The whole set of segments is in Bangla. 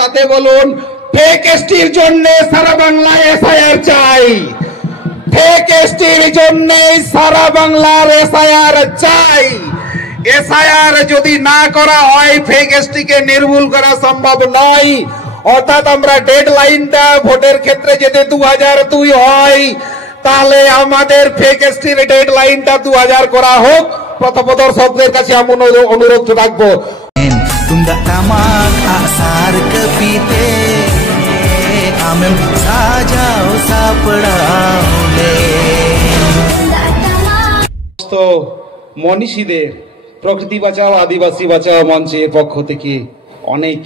সাথে বলুন, ফেক এসটির জন্য সারা বাংলায় এসআইআর চাই। ফেক এসটির জন্য সারা বাংলার এসআইআর চাই। এসআইআর যদি না করা হয় ফেক এসটিকে নির্মূল করা সম্ভব নয়। অর্থাৎ আমরা ডেডলাইনটা ভোটের ক্ষেত্রে যদি 2002 হয়, তাহলে আমাদের ফেক এসটির ডেডলাইনটা 2000 করা হোক। পথপ্রদর্শকদের কাছে আমি অনুরোধ রাখবো। Tunggak tamak asar kepite Amem saja usah peraule তো মনীষীদের প্রকৃতি বাঁচাও আদিবাসী বাঁচাও মঞ্চের পক্ষ থেকে অনেক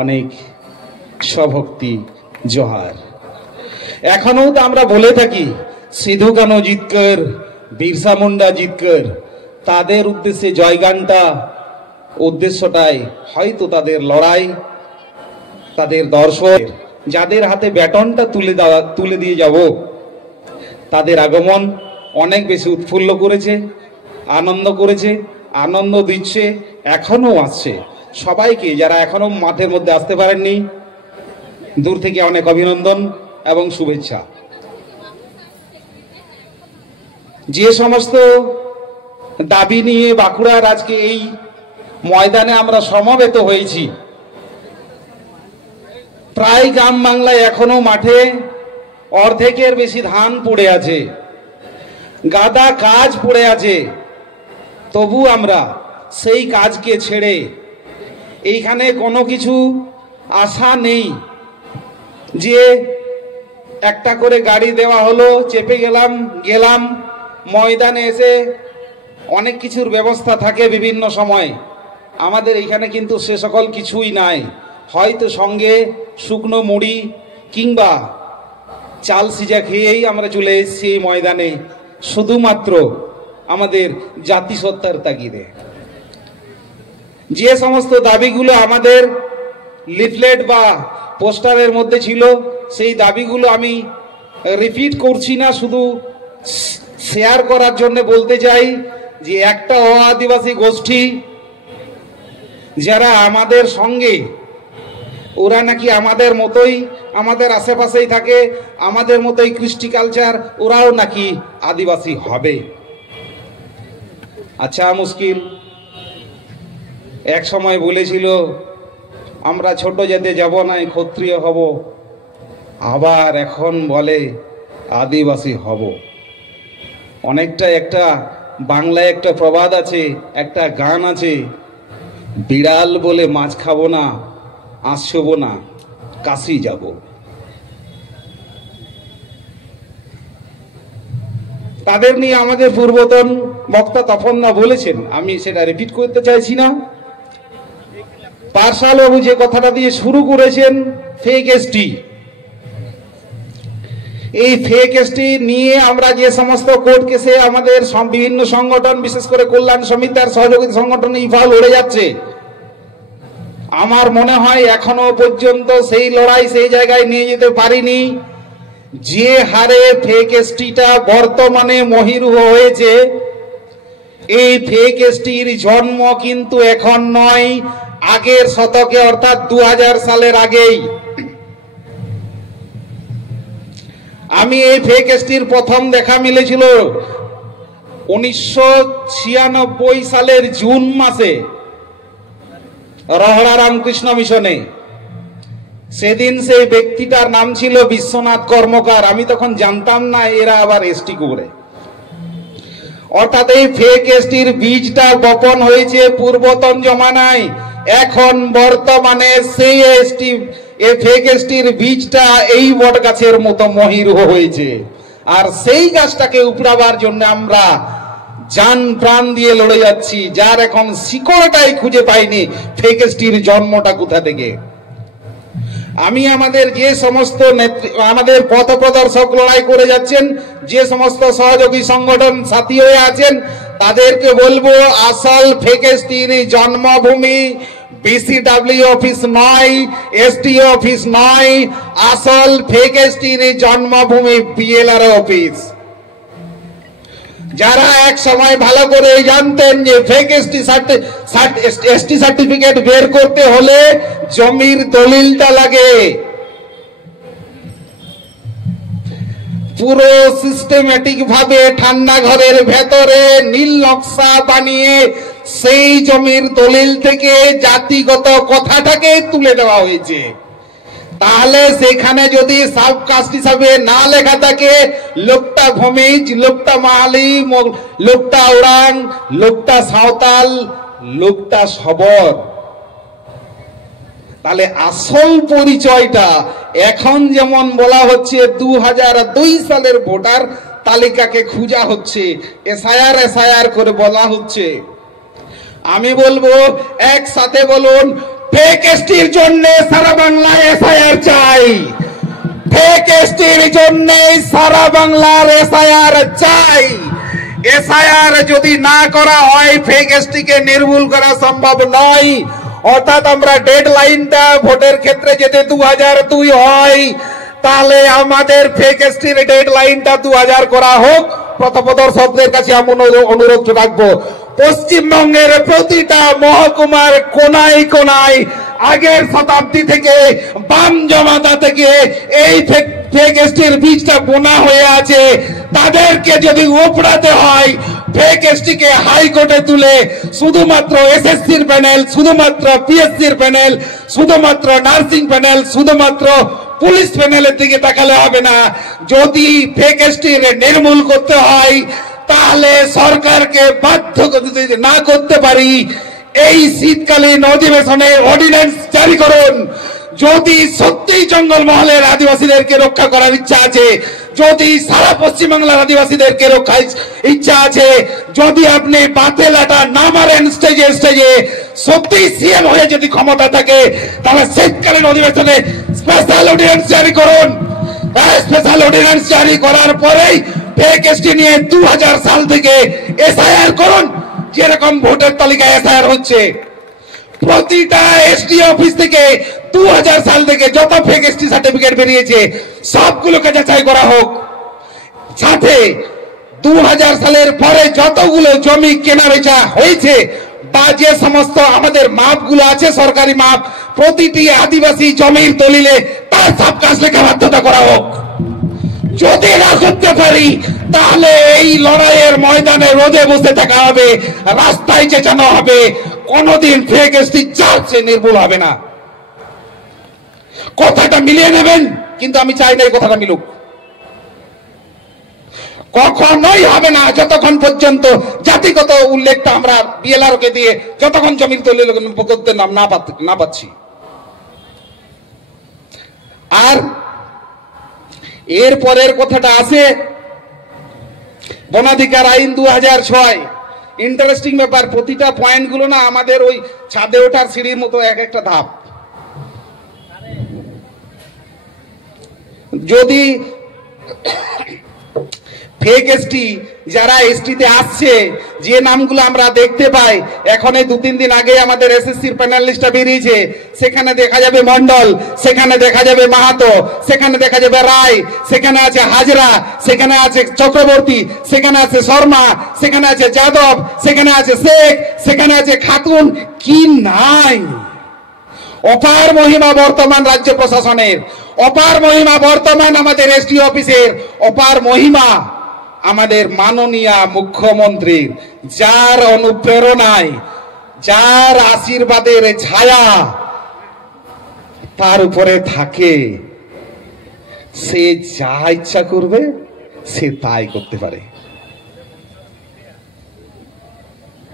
অনেক স্বভক্তি জোহার। এখনো তো আমরা বলে থাকি সিধু কানু জিতকর, বিরসা মুন্ডা জিতকর, তাদের উদ্দেশ্যে জয়গানটা উদ্দেশ্যটাই হয়তো তাদের লড়াই, তাদের দর্শক, যাদের হাতে ব্যাটনটা তুলে দিয়ে যাব, তাদের আগমন অনেক বেশি উৎফুল্ল করেছে, আনন্দ করেছে, আনন্দ দিচ্ছে, এখনো আসছে। সবাইকে যারা এখনো মাঠের মধ্যে আসতে পারেননি, দূর থেকে অনেক অভিনন্দন এবং শুভেচ্ছা। যে সমস্ত দাবি নিয়ে বাঁকুড়ার আজকে এই ময়দানে আমরা সমবেত হয়েছি, প্রায় গ্রাম বাংলায় এখনো মাঠে অর্ধেকের বেশি ধান পড়ে আছে, গাদা কাজ পড়ে আছে। তবু আমরা সেই কাজকে ছেড়ে এইখানে কোনো কিছু আশা নেই যে একটা করে গাড়ি দেওয়া হলো, চেপে গেলাম ময়দানে এসে অনেক কিছুর ব্যবস্থা থাকে বিভিন্ন সময়। আমাদের এখানে কিন্তু সে সকল কিছুই নাই। হয়তো সঙ্গে শুকনো মুড়ি কিংবা চাল সিজা খেয়েই আমরা চলে এসেছি এই ময়দানে, শুধুমাত্র আমাদের জাতিসত্তার তাগিদে। যে সমস্ত দাবিগুলো আমাদের লিফলেট বা পোস্টারের মধ্যে ছিল, সেই দাবিগুলো আমি রিপিট করছি না, শুধু শেয়ার করার জন্য বলতে চাই যে একটা আদিবাসী গোষ্ঠী যারা আমাদের সঙ্গে, ওরা নাকি আমাদের মতোই, আমাদের আশেপাশেই থাকে, আমাদের মতোই কৃষ্টি কালচার, ওরাও নাকি আদিবাসী হবে। আচ্ছা মুশকিল। এক সময় বলেছিল আমরা ছোট জাতে যাব না, ক্ষত্রিয় হব, আবার এখন বলে আদিবাসী হব। অনেকটা একটা বাংলায় একটা প্রবাদ আছে, একটা গান আছে, বিড়াল বলে মাছ খাবো না, আসবো না, কাশি যাব। তাদের নিয়ে আমাদের পূর্বতন বক্তা তপনদা বলেছেন, আমি সেটা রিপিট করতে চাইছি না। পার্সাল বাবু যে কথাটা দিয়ে শুরু করেছেন, ফেক এসটি, এই ফেক এসটি নিয়ে আমরা যে সমস্ত কোর্ট কেসে আমাদের বিভিন্ন সংগঠন, বিশেষ করে কল্যাণ সমিতি আর সহযোগী সংগঠন ইফা লড়ে যাচ্ছে, আমার মনে হয় এখনো পর্যন্ত সেই লড়াই সেই জায়গায় নিয়ে যেতে পারিনি। যে হারে ফেক এসটিটা বর্তমানে মহিরুহ হয়েছে, এই ফেক এসটির জন্ম কিন্তু এখন নয়, আগের শতকে, অর্থাৎ 2000 সালের আগেই। আমি এই ফেক এসটির প্রথম দেখা মিলেছিল 1996 সালের জুন মাসে রহড়া রামকৃষ্ণ মিশনে। সেদিন সেই ব্যক্তিটার নাম ছিল বিশ্বনাথ কর্মকার। আমি তখন জানতাম না এরা আবার এসটি করে। অর্থাৎ এই ফেক এসটির বীজটা বপন হয়েছে পূর্বতন জমানায়, এখন বর্তমানে সেই এসটি, এই ফেক এসটির বীজটা এই বট গাছের মতো মহিরুহ হয়েছে। আর সেই গাছটাকে উপড়াবার জন্য আমরা জান প্রাণ দিয়ে লড়ে যাচ্ছি, যার এখন শিকড়টাই খুঁজে পাইনি ফেক এসটির জন্মটা কোথা থেকে। আমি আমাদের যে সমস্ত আমাদের পথ প্রদর্শক লড়াই করে যাচ্ছেন, যে সমস্ত সহযোগী সংগঠন সাথী হয়ে আছেন, তাদেরকে বলবো আসল ফেক এসটির জন্মভূমি বিসিডব্লিউ অফিস নয়, এসটি অফিস নয়, আসল ফেক এসটির জন্মভূমি বিএলআর অফিস। যারা এক সময় ভালো করে জানতেন যে ফেক এসটি সার্টিফিকেট বের করতে হলে জমির দলিলটা লাগে, পুরো সিস্টেমেটিক ভাবে ঠান্ডা ঘরের ভেতরে নীল নকশা বানিয়ে সেই জমির দলিল থেকে জাতিগত কথাটাকে তুলে দেওয়া হয়েছে। তাহলে সেখানে যদি সাবকাস্ট হিসাবে না লেখা থাকে লোকটা ভূমিজ, লোকটা মাহালি, লোকটা ওরাং, লোকটা সাঁওতাল, লোকটা সবর, তাহলে আসল পরিচয়টা এখন যেমন বলা হচ্ছে 2002 সালের ভোটার তালিকাকে খুঁজা হচ্ছে, এসআইআর করে বলা হচ্ছে। আমি বলবো একসাথে বলুন, ফেক এসটির জন্য সারা বাংলায় এসআইআর চাই, ফেক এসটির জন্য সারা বাংলার এসআইআর চাই। এসআইআর যদি না করা হয় ফেক এসটিকে নির্মূল করা সম্ভব নয়। অর্থাৎ আমরা ডেড লাইনটা ভোটের ক্ষেত্রে যদি 2002 হয়, তাহলে আমাদের ফেক এসটির ডেড লাইনটা 2000 করা হোক। প্রথমদর্শকদের কাছে আমি অনুরোধ রাখবো, পশ্চিমবঙ্গের প্রতিটা মহকুমার কোনায় কোনায় আগের শতাব্দী থেকে বাম জমাতা থেকে এই ফেক এসটির বীজটা বোনা হয়ে আছে, তাদেরকে যদি উপড়াতে হয় ফেক এসটিকে হাইকোর্টে তুলে শুধুমাত্র এসএসসির প্যানেল, শুধুমাত্র পিএসসির প্যানেল, শুধুমাত্র নার্সিং প্যানেল, শুধুমাত্র পুলিশ প্যানেলের দিকে তাকালে হবে না। যদি ফেক এসটির নির্মূল করতে হয় তাহলে সরকারকে বাধ্য না করতে পারি এই শীতকালীন অধিবেশনে অর্ডিন্যান্স জারি করুন। যদি সত্যিই জঙ্গলমহলের আদিবাসীদেরকে রক্ষা করার ইচ্ছা আছে, যদি সারা পশ্চিমবাংলার আদিবাসীদেরকে রক্ষার ইচ্ছা আছে, যদি আপনি বাতেলাটা না মারেন স্টেজে স্টেজে, সত্যি সিএম হয়ে যদি ক্ষমতা থাকে, তাহলে শীতকালীন অধিবেশনে স্পেশাল অর্ডিন্যান্স জারি করুন। স্পেশাল অর্ডিন্যান্স জারি করার পরেই ফেক এসটি নিয়ে 2000 সাল থেকে এসআইআর করুন, যেরকম ভোটার তালিকায় এসআইআর হচ্ছে। প্রতিটা এসডি অফিস থেকে 2000 সাল থেকে যত ফেক এসটি সার্টিফিকেট বেরিয়েছে সবগুলোকে যাচাই করা হোক। সাথে 2000 সালের পরে যতগুলো জমি কেনা বেচা হয়েছে বা যে সমস্ত আমাদের মাপগুলো আছে সরকারি মাপ, প্রতিটি আদিবাসী জমির দলিলে তার সাবকাস্ট লেখা বাধ্যতা করা হোক। যদি না করতে পারি তাহলে এই লড়াইয়ের ময়দানে রোদে বসে থাকা হবে, রাস্তায় চেঁচানো হবে, কোনদিন ফেক এসটি চার্চে নির্মূল হবে না। কথাটা মিলিয়ে নেবেন, কিন্তু আমি চাই না এই কথাটা মিলুক। কখনোই হবে না যতক্ষণ পর্যন্ত জাতিগত উল্লেখটা আমরা বিএলআর কে দিয়ে যতক্ষণ জমির দলিল করতে না পাচ্ছি। আর এর পরের কথাটা আছে বনাধিকার আইন 2006। ইন্টারেস্টিং ব্যাপার, প্রতিটা পয়েন্ট গুলো না আমাদের ওই ছাদে ওঠার সিঁড়ির মতো এক একটা ধাপ। যদি ফেক এসটি যারা এসটিতে আসছে, যে নামগুলো আমরা দেখতে পাই, এখন এই 2-3 দিন আগে আমাদের এসএসসির প্যানেল লিস্টটা বেরিয়েছে, সেখানে দেখা যাবে মন্ডল, সেখানে দেখা যাবে মাহাতো, সেখানে দেখা যাবে রায়, সেখানে আছে হাজরা, সেখানে আছে চক্রবর্তী, সেখানে আছে শর্মা, সেখানে আছে যাদব, সেখানে আছে শেখ, সেখানে আছে খাতুন। কি নাই! অপার মহিমা বর্তমান রাজ্য প্রশাসনের, অপার মহিমা বর্তমান আমাদের এসডি অফিসের, অপার মহিমা আমাদের মাননীয় মুখ্যমন্ত্রীর, যার অনুপ্রেরণায়, যার আশীর্বাদের ছায়া তার উপরে থাকে। সে যা ইচ্ছা করবে সে তাই করতে পারে।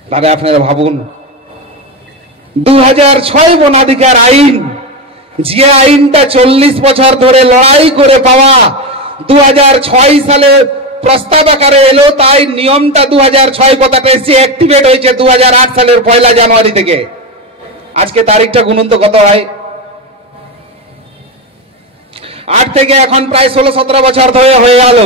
তাহলে আপনারা ভাবুন, 2006 বনাধিকার আইন, যে আইনটা 40 বছর ধরে লড়াই করে পাওয়া, 2006 সালে প্রস্তাব আকারে এলো, তাই নিয়মটা 2006 কথাটা এসে অ্যাক্টিভেট হয়েছে 2008 সালের 1 জানুয়ারি থেকে। আজকে তারিখটা গুনুন তো কত হয়? 8 থেকে এখন প্রায় 16-17 বছর ধরে হয়ে গেল।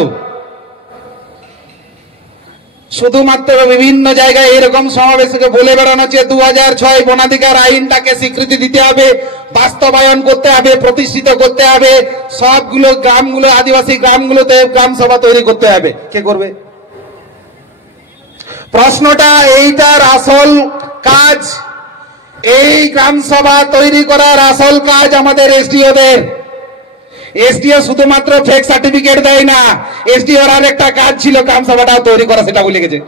শুধুমাত্র বিভিন্ন জায়গায় এরকম সমাবেশকে বলে বেড়ানো হচ্ছে 2006 বনাধিকার আইনটাকে স্বীকৃতি দিতে হবে, বাস্তবায়ন করতে হবে, প্রতিষ্ঠিত করতে হবে, সবগুলো গ্রামগুলো, আদিবাসী গ্রামগুলোতে গ্রাম সভা তৈরি করতে হবে। কে করবে? প্রশ্নটা এইটার আসল কাজ, এই গ্রামসভা তৈরি করার আসল কাজ আমাদের এসডিওদের। এসডিও শুধুমাত্র ফেক সার্টিফিকেট দেয় না, এসডিওর আর একটা কাজ ছিল গ্রামসভাটাও তৈরি করা, সেটা ভুলে গেছে।